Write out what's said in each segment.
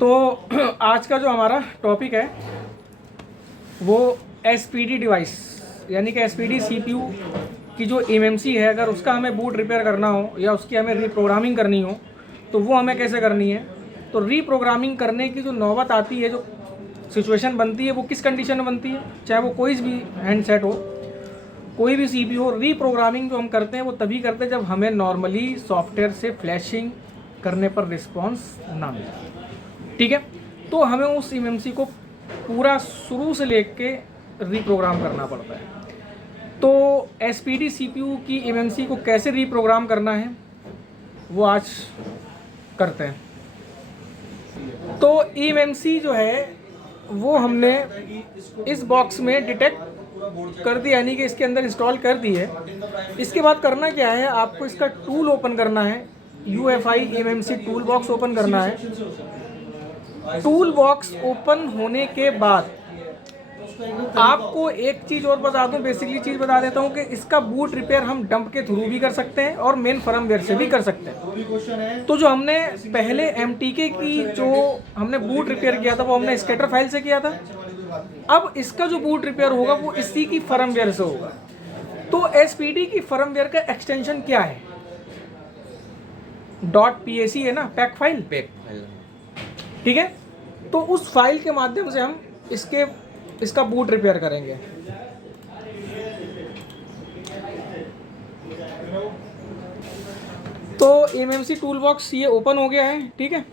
तो आज का जो हमारा टॉपिक है वो एसपीडी डिवाइस यानी कि एसपीडी सीपीयू की जो एमएमसी है, अगर उसका हमें बूट रिपेयर करना हो या उसकी हमें रीप्रोग्रामिंग करनी हो तो वो हमें कैसे करनी है। तो रीप्रोग्रामिंग करने की जो नौबत आती है, जो सिचुएशन बनती है, वो किस कंडीशन में बनती है, चाहे वो कोई भी हैंडसेट हो, कोई भी सीपीयू हो। रीप्रोग्रामिंग जो हम करते हैं वो तभी करते हैं जब हमें नॉर्मली सॉफ्टवेयर से फ्लैशिंग करने पर रिस्पॉन्स ना मिले। ठीक है, तो हमें उस एमएमसी को पूरा शुरू से लेके रीप्रोग्राम करना पड़ता है। तो एसपीडी सीपीयू की एमएमसी को कैसे रीप्रोग्राम करना है वो आज करते हैं। तो एमएमसी जो है वो हमने इस बॉक्स में डिटेक्ट कर दिया, यानी कि इसके अंदर इंस्टॉल कर दी है। इसके बाद करना क्या है, आपको इसका टूल ओपन करना है, UEFI MMC tool box open करना है। टूल बॉक्स ओपन होने के बाद आपको एक चीज़ और बता दूं, बेसिकली चीज़ बता देता हूं कि इसका बूट रिपेयर हम डंप के थ्रू भी कर सकते हैं और मेन फर्मवेयर से भी कर सकते हैं। तो जो हमने पहले MTK की जो हमने बूट रिपेयर किया था वो हमने स्कैटर फाइल से किया था। अब इसका जो बूट रिपेयर होगा वो इसी की फर्मवेयर से होगा। तो एसपीडी की फर्मवेयर का एक्सटेंशन क्या है, .pac है ना, पैक फाइल। ठीक है, तो उस फाइल के माध्यम से हम इसका बूट रिपेयर करेंगे। तो एमएमसी टूल बॉक्स ये ओपन हो गया है। ठीक है,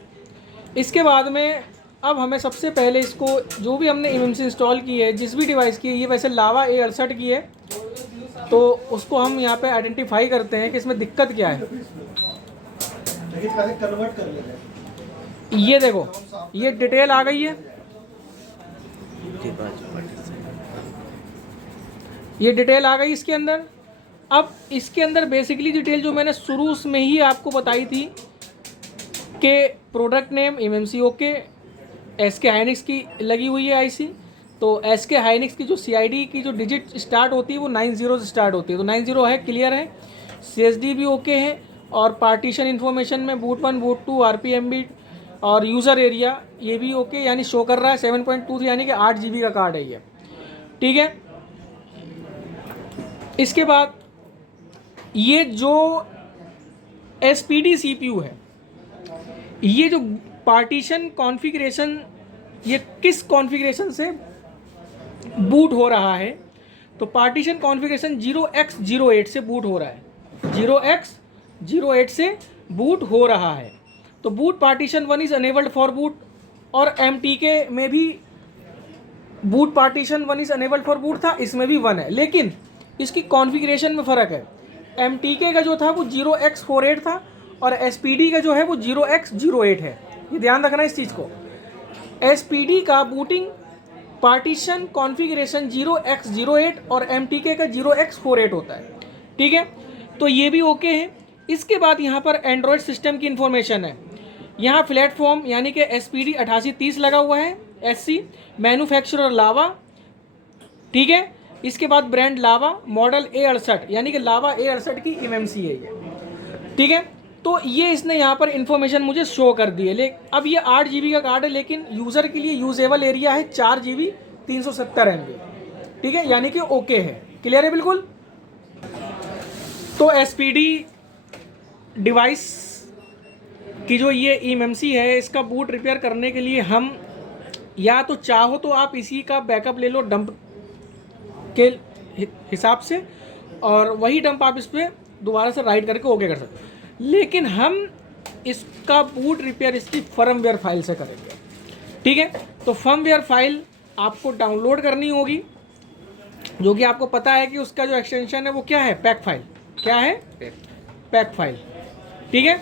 इसके बाद में अब हमें सबसे पहले इसको जो भी हमने एमएमसी इंस्टॉल की है, जिस भी डिवाइस की है, ये वैसे लावा A68 की है, तो उसको हम यहाँ पे आइडेंटिफाई करते हैं कि इसमें दिक्कत क्या है। ये देखो, ये डिटेल आ गई है, ये डिटेल आ गई इसके अंदर। अब इसके अंदर बेसिकली डिटेल जो मैंने शुरू में ही आपको बताई थी कि product name MMC okay, SK Hynix की लगी हुई है आईसी। तो SK हाइनिक्स की जो CID की जो डिजिट स्टार्ट होती है वो 90 से स्टार्ट होती है, तो 90 है, क्लियर है। CSD भी ओके है, और पार्टीशन इन्फॉर्मेशन में बूट 1 बूट 2 RPM बीट और यूज़र एरिया ये भी ओके, यानी शो कर रहा है 7.23, यानी कि 8 GB का कार्ड है ये। ठीक है, इसके बाद ये जो एसपीडी सीपीयू है, ये जो पार्टीशन कॉन्फ़िगरेशन, ये किस कॉन्फ़िगरेशन से बूट हो रहा है, तो पार्टीशन कॉन्फ़िगरेशन 0x08 से बूट हो रहा है, 0x08 से बूट हो रहा है। तो boot partition 1 is enabled for boot, और MTK में भी boot partition 1 is enabled for boot था, इसमें भी 1 है, लेकिन इसकी कॉन्फ़िगरेशन में फ़र्क है। MTK का जो था वो 0x48 था और SPD का जो है वो 0x08 है। ये ध्यान रखना इस चीज़ को। SPD का बूटिंग पार्टीशन कॉन्फ़िगरेशन 0x08 और MTK का 0x48 होता है। ठीक है, तो ये भी ओके है। इसके बाद यहाँ पर एंड्रॉयड सिस्टम की इन्फॉर्मेशन है। यहाँ प्लेटफॉर्म यानी कि SPD 8830 लगा हुआ है, SC, मैन्युफैक्चरर लावा। ठीक है, इसके बाद ब्रांड लावा, मॉडल A68 यानी कि लावा A68 की एमएमसी है ये। ठीक है, तो ये इसने यहाँ पर इन्फॉर्मेशन मुझे शो कर दी है। लेकिन अब ये 8 GB का कार्ड है, लेकिन यूज़र के लिए यूजेबल एरिया है 4 GB 370 MB। ठीक है, यानी कि ओके है, क्लियर है बिल्कुल। तो एसपीडी डिवाइस की जो ये एमएमसी है, इसका बूट रिपेयर करने के लिए हम या तो चाहो तो आप इसी का बैकअप ले लो डंप के हिसाब से, और वही डंप आप इस पर दोबारा से राइट करके ओके कर सकते हो, लेकिन हम इसका बूट रिपेयर इसकी फर्मवेयर फाइल से करेंगे। ठीक है, तो फर्मवेयर फाइल आपको डाउनलोड करनी होगी, जो कि आपको पता है कि उसका जो एक्सटेंशन है वो क्या है, पैक फाइल। क्या है, पैक फाइल। ठीक है,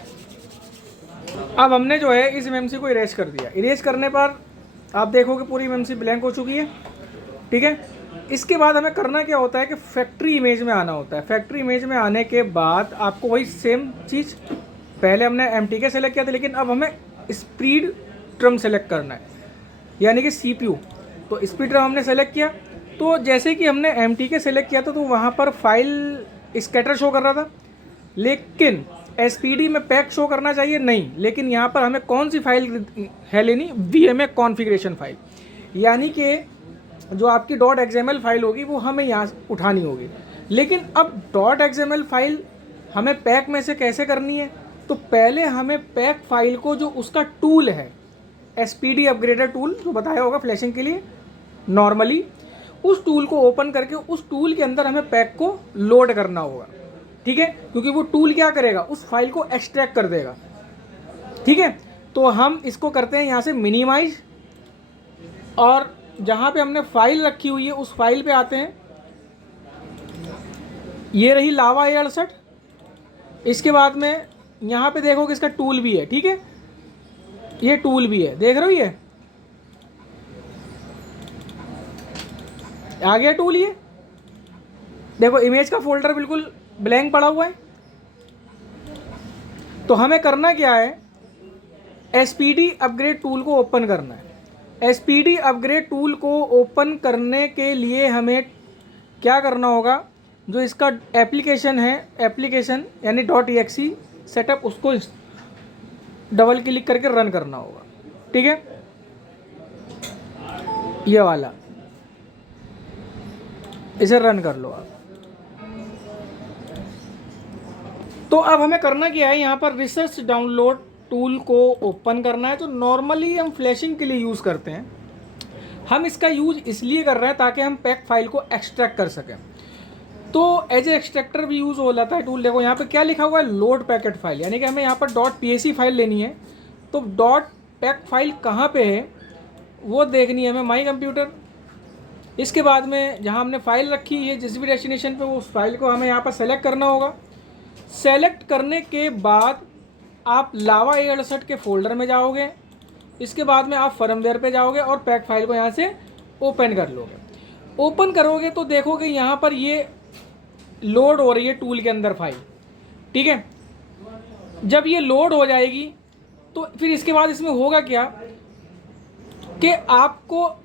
अब हमने जो है इस एमएमसी को इरेज कर दिया। इरेज करने पर आप देखोगे पूरी एमएमसी ब्लैंक हो चुकी है। ठीक है, इसके बाद हमें करना क्या होता है कि फैक्ट्री इमेज में आना होता है। फैक्ट्री इमेज में आने के बाद आपको वही सेम चीज़, पहले हमने MTK सेलेक्ट किया था, लेकिन अब हमें स्पीड ड्रम सेलेक्ट करना है, यानी कि CPU। तो स्पीड ड्रम हमने सेलेक्ट किया, तो जैसे कि हमने MTK सेलेक्ट किया था तो वहाँ पर फाइल स्कैटर शो कर रहा था, लेकिन एसपीडी में पैक शो करना चाहिए नहीं, लेकिन यहाँ पर हमें कौन सी फाइल है लेनी, वीएमए कॉन्फ़िगरेशन फाइल, यानी कि जो आपकी .xml फाइल होगी वो हमें यहाँ उठानी होगी। लेकिन अब .xml फाइल हमें पैक में से कैसे करनी है, तो पहले हमें पैक फाइल को जो उसका टूल है एसपीडी अपग्रेडर टूल जो बताया होगा फ्लैशिंग के लिए नॉर्मली, उस टूल को ओपन करके उस टूल के अंदर हमें पैक को लोड करना होगा, ठीक है, क्योंकि वो टूल क्या करेगा, उस फाइल को एक्सट्रैक्ट कर देगा, ठीक है। तो हम इसको करते हैं यहाँ से मिनिमाइज, और जहाँ पे हमने फाइल रखी हुई है उस फाइल पे आते हैं, ये रही लावा A68। इसके बाद में यहाँ पे देखो कि इसका टूल भी है, ठीक है, ये टूल भी है, देख रहे हो ये आ गया टूल। ये देखो इमेज का फोल्डर बिल्कुल ब्लैंक पड़ा हुआ है। तो हमें करना क्या है, एसपीडी अपग्रेड टूल को ओपन करना है। एसपीडी अपग्रेड टूल को ओपन करने के लिए हमें क्या करना होगा, जो इसका एप्लीकेशन है, एप्लीकेशन यानी .exe सेटअप, उसको डबल क्लिक करके रन करना होगा, ठीक है, ये वाला, इसे रन कर लो आप। तो अब हमें करना क्या है, यहाँ पर रिसर्च डाउनलोड टूल को ओपन करना है। तो नॉर्मली हम फ्लैशिंग के लिए यूज़ करते हैं, हम इसका यूज इसलिए कर रहे हैं ताकि हम पैक फाइल को एक्सट्रैक्ट कर सकें। तो एज ए एक्सट्रैक्टर भी यूज़ हो जाता है टूल। देखो यहाँ पे क्या लिखा हुआ है, लोड पैकेट फाइल, यानी कि हमें यहाँ पर .pac फाइल लेनी है। तो .pac फाइल कहाँ पे है वो देखनी है हमें, माई कंप्यूटर। इसके बाद में जहाँ हमने फाइल रखी है जिस भी डेस्टिनेशन पे, वो उस फाइल को हमें यहाँ पर सेलेक्ट करना होगा। सेलेक्ट करने के बाद आप लावा A68 के फोल्डर में जाओगे। इसके बाद में आप फर्मवेयर पे जाओगे और पैक फाइल को यहाँ से ओपन कर लोगे। ओपन करोगे तो देखोगे यहाँ पर ये लोड हो रही है टूल के अंदर फाइल, ठीक है। जब ये लोड हो जाएगी तो फिर इसके बाद इसमें होगा क्या कि आपको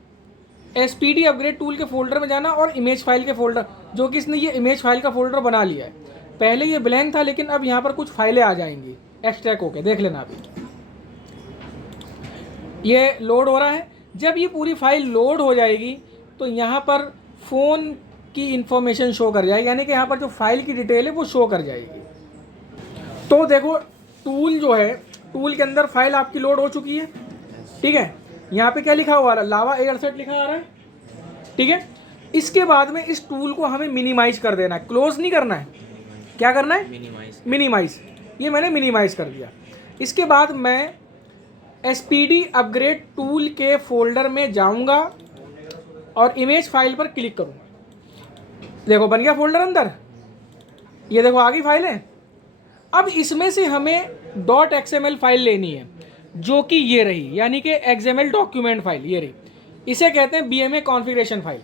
एसपीडी अपग्रेड टूल के फोल्डर में जाना और इमेज फाइल के फोल्डर, जो कि इसने ये इमेज फाइल का फोल्डर बना लिया है। पहले ये ब्लैंक था, लेकिन अब यहाँ पर कुछ फाइलें आ जाएंगी एक्सट्रैक्ट होके, देख लेना अभी। ये लोड हो रहा है। जब ये पूरी फाइल लोड हो जाएगी तो यहाँ पर फ़ोन की इंफॉर्मेशन शो कर जाएगी, यानी कि यहाँ पर जो फाइल की डिटेल है वो शो कर जाएगी। तो देखो टूल जो है, टूल के अंदर फाइल आपकी लोड हो चुकी है, ठीक है। यहाँ पे क्या लिखा हुआ है, लावा A68 लिखा आ रहा है, ठीक है। इसके बाद में इस टूल को हमें मिनिमाइज कर देना है, क्लोज नहीं करना है। क्या करना है, मिनिमाइज। ये मैंने मिनिमाइज कर दिया। इसके बाद मैं एसपीडी अपग्रेड टूल के फोल्डर में जाऊंगा और इमेज फाइल पर क्लिक करूंगा। देखो बन गया फोल्डर अंदर, ये देखो आ गई फाइल है। अब इसमें से हमें .xml फाइल लेनी है, जो कि ये रही, यानी कि XML डॉक्यूमेंट फाइल ये रही। इसे कहते हैं BMA कॉन्फ़िगरेशन फाइल।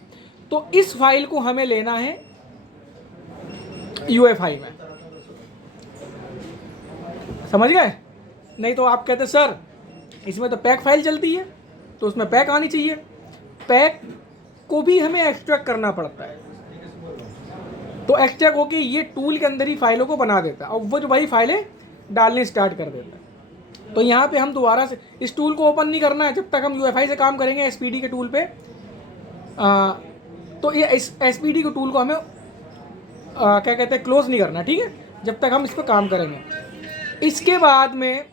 तो इस फाइल को हमें लेना है UEFI में, समझ गए। नहीं तो आप कहते सर इसमें तो पैक फाइल चलती है, तो उसमें पैक आनी चाहिए। पैक को भी हमें एक्सट्रैक्ट करना पड़ता है, तो एक्सट्रैक्ट होके ये टूल के अंदर ही फाइलों को बना देता है और वो जो भाई फाइलें डालने स्टार्ट कर देता है। तो यहाँ पे हम दोबारा से इस टूल को ओपन नहीं करना है जब तक हम UEFI से काम करेंगे एसपीडी के टूल पे। तो ये एसपीडी के टूल को हमें क्या कहते हैं, क्लोज नहीं करना, ठीक है, जब तक हम इस पर काम करेंगे। इसके बाद में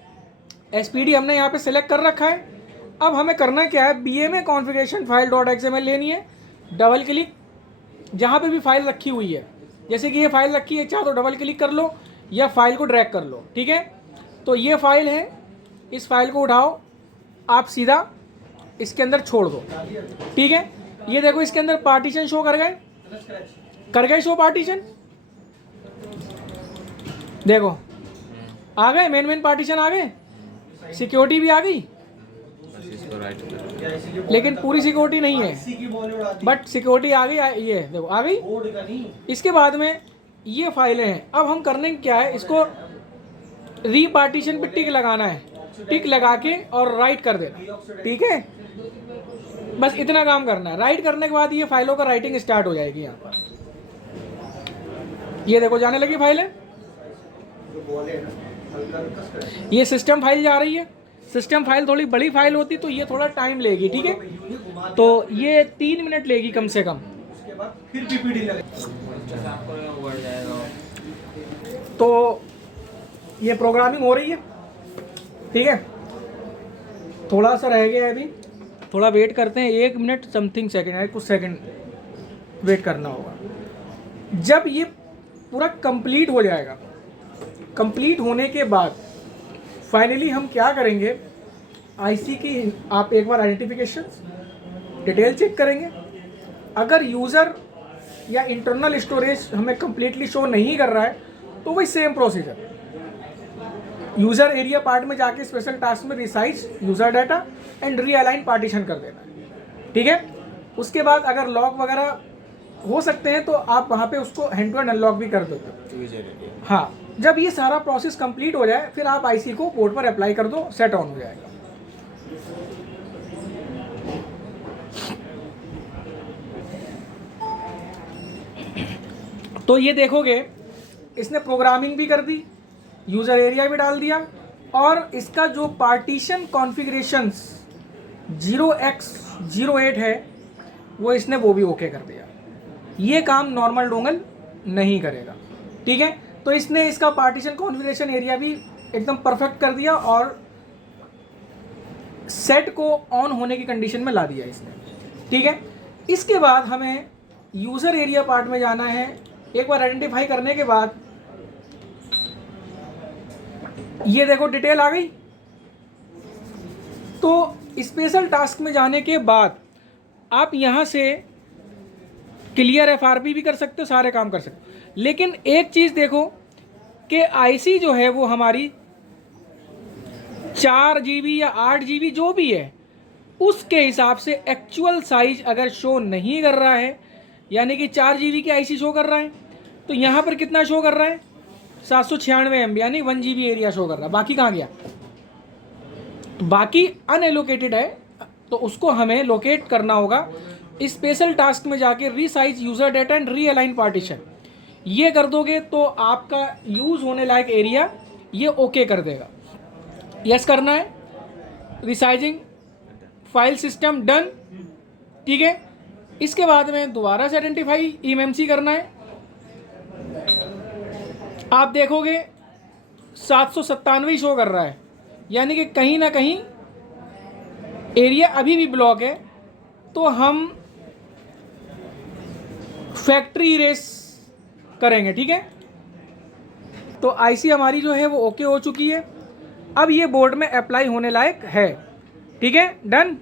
एसपीडी हमने यहाँ पे सेलेक्ट कर रखा है। अब हमें करना क्या है, BMA कॉन्फ़िगरेशन फाइल .xml लेनी है। डबल क्लिक, जहाँ पे भी फाइल रखी हुई है, जैसे कि ये फाइल रखी है, चाहे तो डबल क्लिक कर लो या फाइल को ड्रैग कर लो, ठीक है। तो ये फाइल है, इस फाइल को उठाओ आप सीधा इसके अंदर छोड़ दो, ठीक है। ये देखो इसके अंदर पार्टीशन शो कर गए शो पार्टीशन, देखो आ गए, मेन पार्टीशन आ गए, सिक्योरिटी भी आ गई, लेकिन पूरी सिक्योरिटी नहीं है, बट सिक्योरिटी आ गई। ये देखो आ गई। इसके बाद में ये फाइलें हैं। अब हम करने क्या है, इसको रीपार्टीशन पे टिक लगाना है, टिक लगा के और राइट कर देना, ठीक है। बस इतना काम करना है। राइट करने के बाद ये फाइलों का राइटिंग स्टार्ट हो जाएगी। यहाँ पर ये देखो जाने लगी फाइलें। ये सिस्टम फाइल जा रही है। सिस्टम फाइल थोड़ी बड़ी फाइल होती तो ये थोड़ा टाइम लेगी, ठीक है। तो ये 3 मिनट लेगी कम से कम। उसके बाद फिर पीपीटी लगेगी। तो ये प्रोग्रामिंग हो रही है, ठीक है। थोड़ा सा रह गया है अभी, थोड़ा वेट करते हैं, 1 मिनट समथिंग सेकेंड है, कुछ सेकेंड वेट करना होगा। जब ये पूरा कंप्लीट हो जाएगा, कंप्लीट होने के बाद फाइनली हम क्या करेंगे, आईसी की आप एक बार आइडेंटिफिकेशन डिटेल चेक करेंगे। अगर यूज़र या इंटरनल स्टोरेज हमें कंप्लीटली शो नहीं कर रहा है तो वही same procedure, user area part में जाके स्पेशल टास्क में resize user data and realign partition कर देना है, ठीक है। उसके बाद अगर लॉक वगैरह हो सकते हैं तो आप वहाँ पे उसको हैंड टू हैंड अनलॉक भी कर देते हो। हाँ, जब ये सारा प्रोसेस कंप्लीट हो जाए फिर आप आईसी को पोर्ट पर अप्लाई कर दो, सेट ऑन हो जाएगा। तो ये देखोगे इसने प्रोग्रामिंग भी कर दी, यूज़र एरिया भी डाल दिया, और इसका जो पार्टीशन कॉन्फ़िगरेशंस 0x08 है वो इसने वो भी ओके कर दिया। ये काम नॉर्मल डोंगल नहीं करेगा, ठीक है। तो इसने इसका पार्टीशन कॉन्फ़िगरेशन एरिया भी एकदम परफेक्ट कर दिया और सेट को ऑन होने की कंडीशन में ला दिया इसने, ठीक है। इसके बाद हमें यूज़र एरिया पार्ट में जाना है। एक बार आइडेंटिफाई करने के बाद ये देखो डिटेल आ गई। तो स्पेशल टास्क में जाने के बाद आप यहाँ से क्लियर एफआरपी भी कर सकते हो, सारे काम कर सकते हो। लेकिन एक चीज़ देखो कि आईसी जो है वो हमारी 4 GB या 8 GB जो भी है उसके हिसाब से एक्चुअल साइज अगर शो नहीं कर रहा है, यानी कि 4 GB की आईसी शो कर रहा है, तो यहाँ पर कितना शो कर रहा है 796 MB, यानी 1 GB एरिया शो कर रहा है। बाकी कहाँ गया? तो बाकी अनएलोकेटेड है, तो उसको हमें लोकेट करना होगा। स्पेशल टास्क में जाके resize user data and realign partition, ये कर दोगे तो आपका यूज़ होने लायक एरिया ये ओके कर देगा। यस करना है, रिसाइजिंग फाइल सिस्टम डन, ठीक है। इसके बाद में दोबारा से आइडेंटिफाई एमएमसी करना है। आप देखोगे 797 शो कर रहा है, यानी कि कहीं ना कहीं एरिया अभी भी ब्लॉक है। तो हम फैक्ट्री इरेज करेंगे, ठीक है। तो आईसी हमारी जो है वो ओके हो चुकी है। अब ये बोर्ड में अप्लाई होने लायक है, ठीक है, डन।